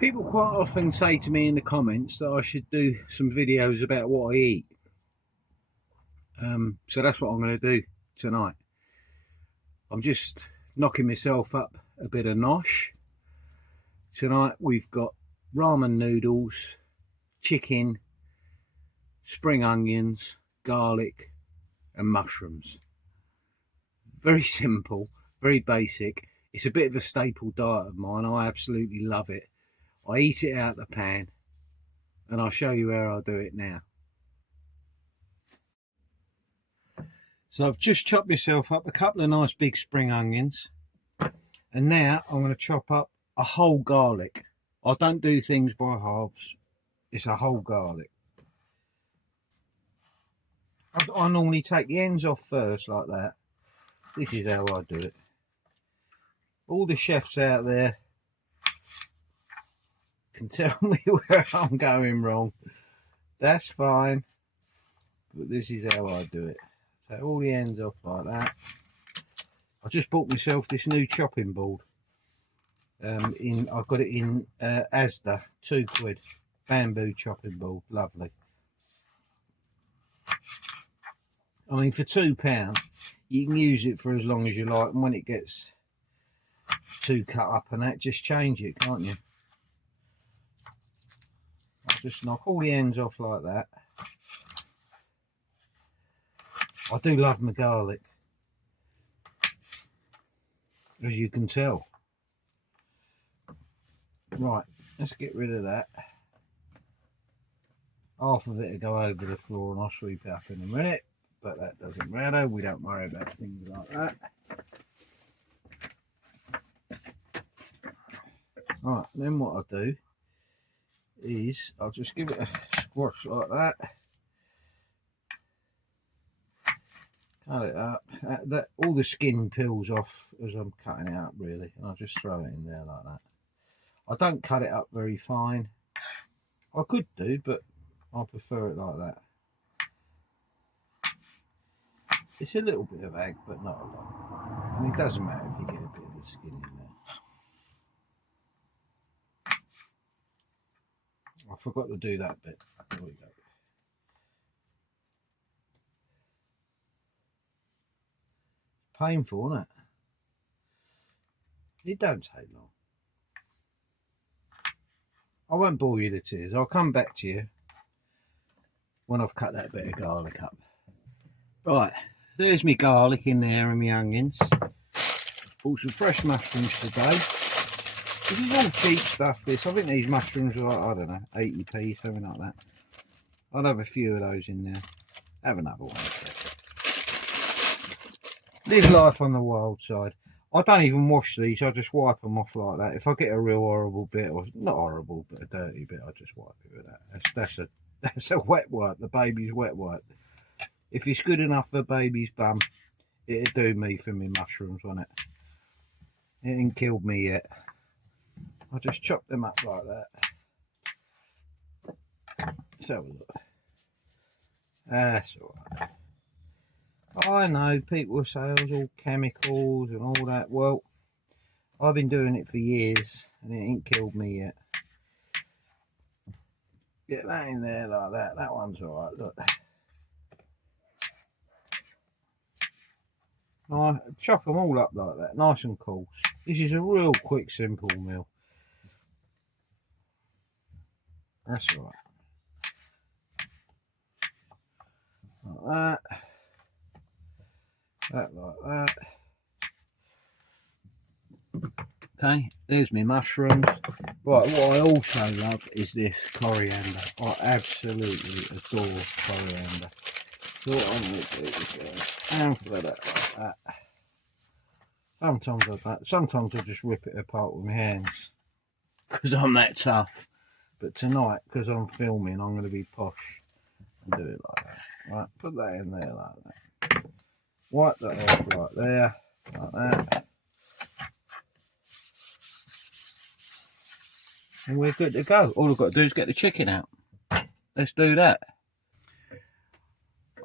People quite often say to me in the comments that I should do some videos about what I eat. So that's what I'm going to do tonight. I'm just knocking myself up a bit of nosh. Tonight we've got ramen noodles, chicken, spring onions, garlic and mushrooms. Very simple, very basic. It's a bit of a staple diet of mine. I absolutely love it. I eat it out of the pan and I'll show you how I do it now. So I've just chopped myself up a couple of nice big spring onions, and now I'm going to chop up a whole garlic. I don't do things by halves, it's a whole garlic. I normally take the ends off first like that. This is how I do it. All the chefs out there can tell me where I'm going wrong. That's fine, but this is how I do it. Take all the ends off like that. I just bought myself this new chopping board. I got it in Asda, £2, bamboo chopping board, lovely. I mean, for £2, you can use it for as long as you like, and when it gets too cut up and that, just change it, can't you? I'll just knock all the ends off like that. I do love my garlic, as you can tell. Right, let's get rid of that. Half of it will go over the floor and I'll sweep it up in a minute, but that doesn't matter. We don't worry about things like that. Right, then what I'll do is I'll just give it a squash like that. Cut it up. That all the skin peels off as I'm cutting it up, really, and I'll just throw it in there like that. I don't cut it up very fine. I could do, but I prefer it like that. It's a little bit of egg, but not a lot. And it doesn't matter if you get a bit of the skin in there. I forgot to do that bit. There we go. Painful, isn't it? It don't take long. I won't bore you to tears. I'll come back to you when I've cut that bit of garlic up. Right, there's my garlic in there and my onions. Bought some fresh mushrooms today. This is all cheap stuff, this. I think these mushrooms are like, I don't know, 80p, something like that. I'll have a few of those in there. Have another one. Live life on the wild side. I don't even wash these, I just wipe them off like that. If I get a real horrible bit, or not horrible, but a dirty bit, I just wipe it with that. That's a wet wipe, the baby's wet wipe. If it's good enough for baby's bum, it'd do me for me mushrooms, won't it? It ain't killed me yet. I just chop them up like that. So look. That's alright. I know people say it was all chemicals and all that. Well, I've been doing it for years and it ain't killed me yet. Get that in there like that. That one's alright, look. I chop them all up like that, nice and coarse. This is a real quick, simple meal. That's right. Like that. That like that. Okay, there's my mushrooms. Right, what I also love is this coriander. I absolutely adore coriander. So what I'm going to do is get a handful of that like that. Sometimes I just rip it apart with my hands because I'm that tough. But tonight, because I'm filming, I'm going to be posh and do it like that. Right, put that in there like that. Wipe that off like there, like that. And we're good to go. All I've got to do is get the chicken out. Let's do that.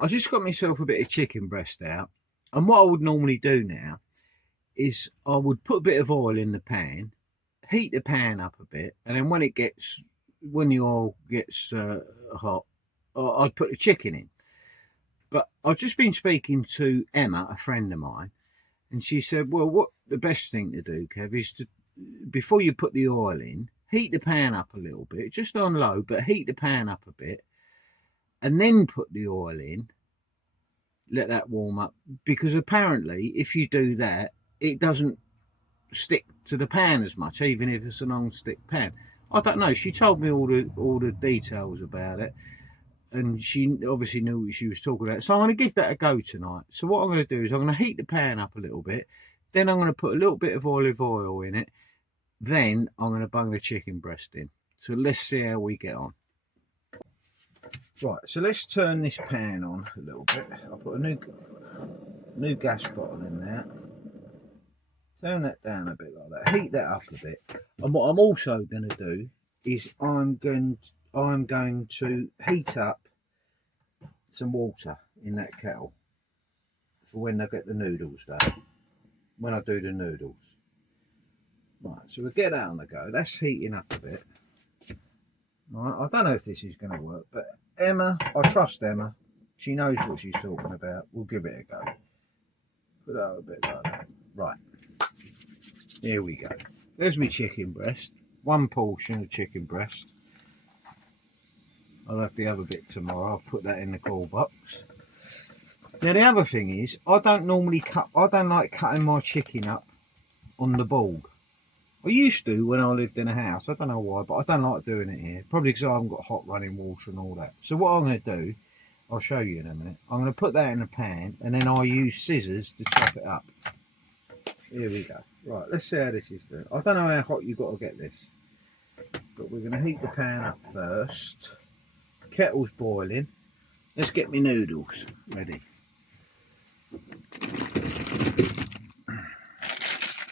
I just got myself a bit of chicken breast out. And what I would normally do now is I would put a bit of oil in the pan, heat the pan up a bit, and then when the oil gets hot, I'd put the chicken in. But I've just been speaking to Emma, a friend of mine, and she said, well, what the best thing to do, Kev, is to, before you put the oil in, heat the pan up a little bit, just on low, but heat the pan up a bit, and then put the oil in, let that warm up, because apparently if you do that, it doesn't stick to the pan as much, even if it's a non-stick pan. I don't know. She told me all the details about it, and she obviously knew what she was talking about. So I'm going to give that a go tonight. So what I'm going to do is I'm going to heat the pan up a little bit, then I'm going to put a little bit of olive oil in it, then I'm going to bung the chicken breast in. So let's see how we get on. Right, so let's turn this pan on a little bit. I'll put a new gas bottle in there. Turn that down a bit like that. Heat that up a bit. And what I'm also going to do is I'm going to heat up some water in that kettle for when I get the noodles done. When I do the noodles. Right, so we'll get that on the go. That's heating up a bit. Right, I don't know if this is going to work, but Emma, I trust Emma. She knows what she's talking about. We'll give it a go. Put that a bit like that. Right. Here we go. There's my chicken breast. One portion of chicken breast. I'll have the other bit tomorrow. I've put that in the cool box. Now the other thing is, I don't like cutting my chicken up on the board. I used to when I lived in a house. I don't know why, but I don't like doing it here. Probably because I haven't got hot running water and all that. So what I'm going to do, I'll show you in a minute. I'm going to put that in a pan, and then I'll use scissors to chop it up. Here we go. Right, let's see how this is doing. I don't know how hot you've got to get this, but we're going to heat the pan up first. Kettle's boiling. Let's get my noodles ready.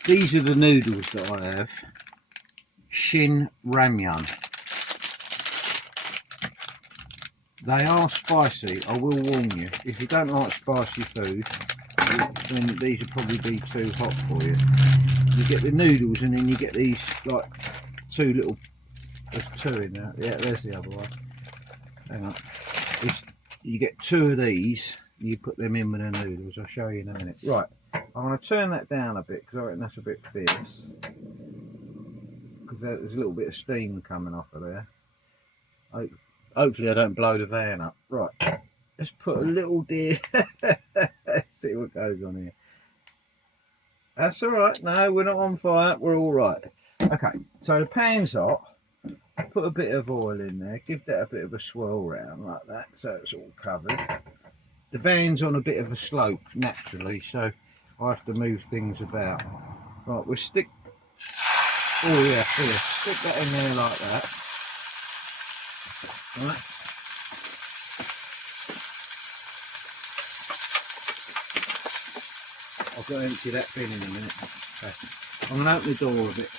These are the noodles that I have. Shin Ramyun. They are spicy, I will warn you. If you don't like spicy food, then these will probably be too hot for you. You get the noodles and then you get these like two little, there's two in there. Yeah, there's the other one. Hang on. You get two of these, you put them in with the noodles. I'll show you in a minute. Right, I'm going to turn that down a bit because I reckon that's a bit fierce. Because there's a little bit of steam coming off of there. Hopefully I don't blow the van up. Right, let's put a little deer. See what goes on here. That's all right. No, we're not on fire. We're all right. Okay, so the pan's hot. Put a bit of oil in there. Give that a bit of a swirl round like that, so it's all covered. The van's on a bit of a slope naturally, so I have to move things about. Right, we'll stick. Oh yeah, here. Stick that in there like that. Right. I've got to empty that bin in a minute. Okay. I'm going to open the door a bit.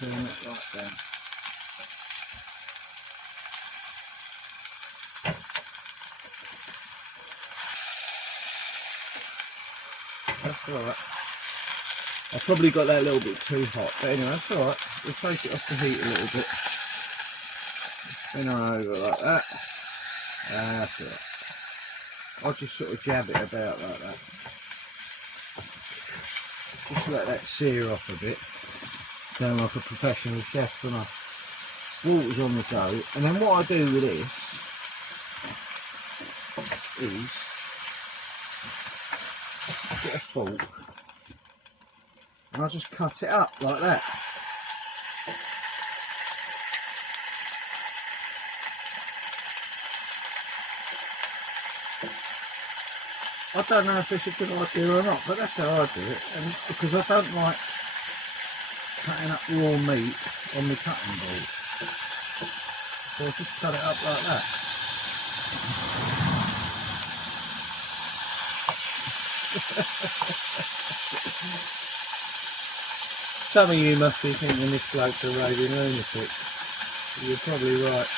Turn that right down. That's alright. I've probably got that a little bit too hot, but anyway, that's alright. We'll take it off the heat a little bit. Spin her over like that. That's alright. I'll just sort of jab it about like that. Just let that sear off a bit. Sound like a professional chef, don't I? Water's on the go, and then what I do with this is get a fork and I just cut it up like that. I don't know if it's a good idea or not, but that's how I do it, and because I don't like cutting up raw meat on the cutting board, so I just cut it up like that. Some of you must be thinking this bloke's a raving lunatic. You're probably right.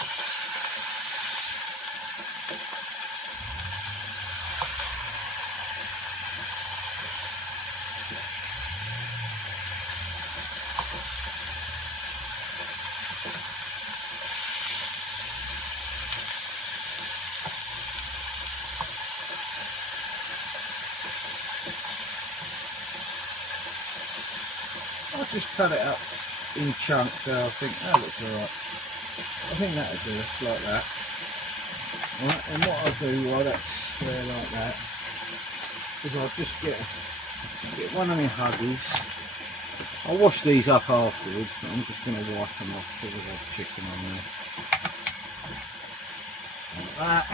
I'll just cut it up in chunks, so I think that looks alright. I think that'll do it, like that. Right, and what I'll do while that's there like that is I'll just get one of my Huggies. I'll wash these up afterwards, but I'm just going to wipe them off because I've got chicken on there. Like that.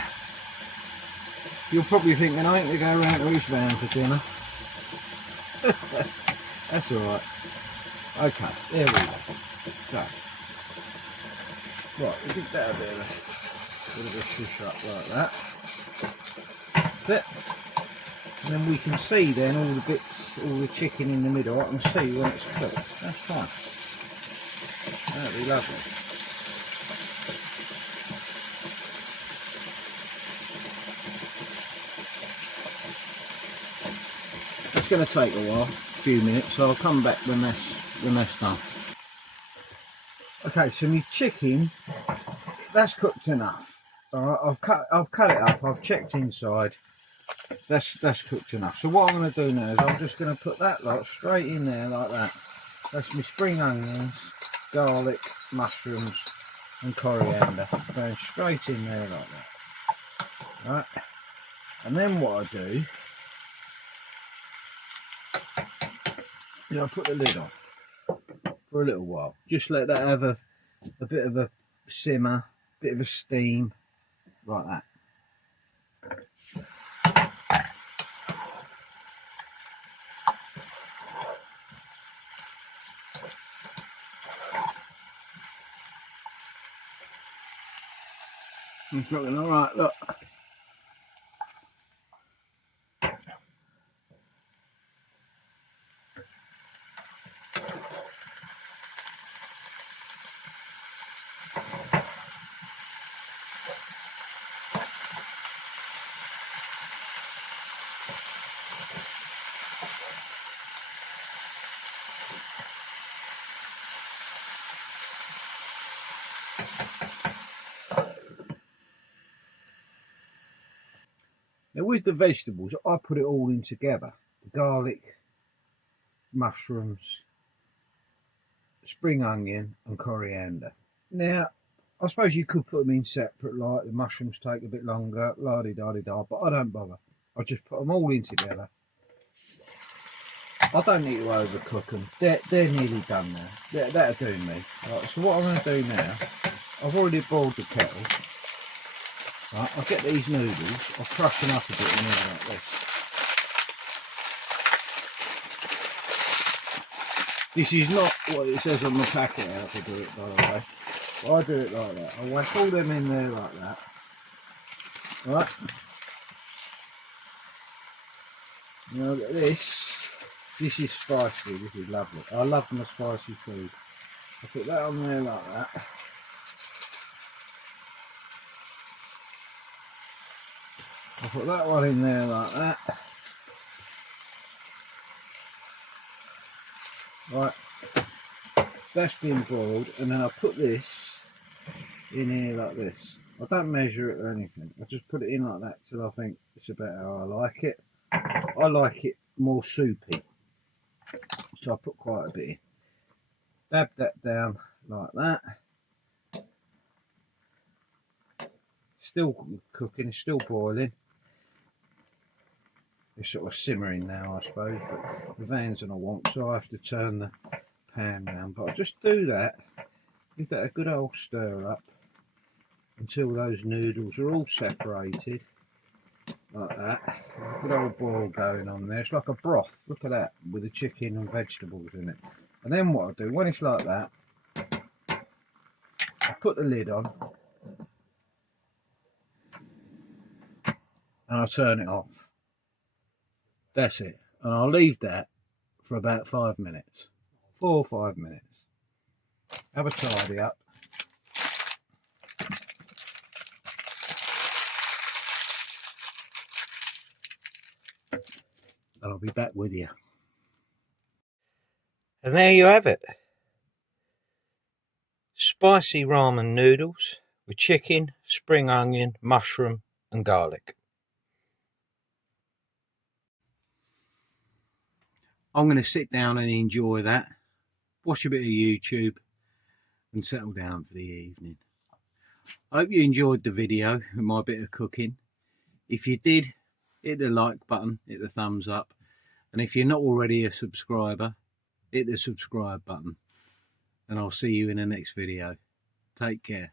You're probably thinking I ain't going to go around to East Van for dinner. That's alright. Okay, there we go. So, right, we'll give that a bit of a push up like that. That's it. And then we can see then all the bits, all the chicken in the middle. I can see when it's cooked. That's fine. That'd be lovely. It's going to take a while, a few minutes, so I'll come back when that's done. Okay, so my chicken, that's cooked enough. Alright, I've cut it up. I've checked inside. That's cooked enough. So what I'm going to do now is I'm just going to put that lot straight in there like that. That's my spring onions, garlic, mushrooms and coriander. Going straight in there like that. Right. And then what I do is I put the lid on for a little while. Just let that have a bit of a simmer, bit of a steam, like that. It's looking alright, look. Now with the vegetables, I put it all in together. The garlic, mushrooms, spring onion and coriander. Now, I suppose you could put them in separate, like the mushrooms take a bit longer, la-di-da-di-da, but I don't bother. I just put them all in together. I don't need to overcook them. They're nearly done now. That'll do me. Right, so what I'm going to do now, I've already boiled the kettle. Right, I'll get these noodles, I'll crush them up a bit in there like this. This is not what it says on the packet how to do it, by the way. But I do it like that. I whack all them in there like that. Right. Now look at this. This is spicy, this is lovely. I love my spicy food. I put that on there like that. I put that one in there like that. Right, that's been boiled, and then I put this in here like this. I don't measure it or anything. I just put it in like that till I think it's about how I like it. I like it more soupy, so I put quite a bit in. Dab that down like that. Still cooking, it's still boiling. It's sort of simmering now, I suppose, but the van's on a wonk, so I have to turn the pan round. But I'll just do that, give that a good old stir up until those noodles are all separated, like that. A good old boil going on there. It's like a broth, look at that, with the chicken and vegetables in it. And then what I do, when it's like that, I put the lid on and I turn it off. That's it, and I'll leave that for about 5 minutes, 4 or 5 minutes. Have a tidy up. And I'll be back with you. And there you have it. Spicy ramen noodles with chicken, spring onion, mushroom and garlic. I'm going to sit down and enjoy that watch a bit of YouTube and settle down for the evening. I hope you enjoyed the video and my bit of cooking. If you did, hit the like button, hit the thumbs up, and if you're not already a subscriber, hit the subscribe button, and I'll see you in the next video. Take care.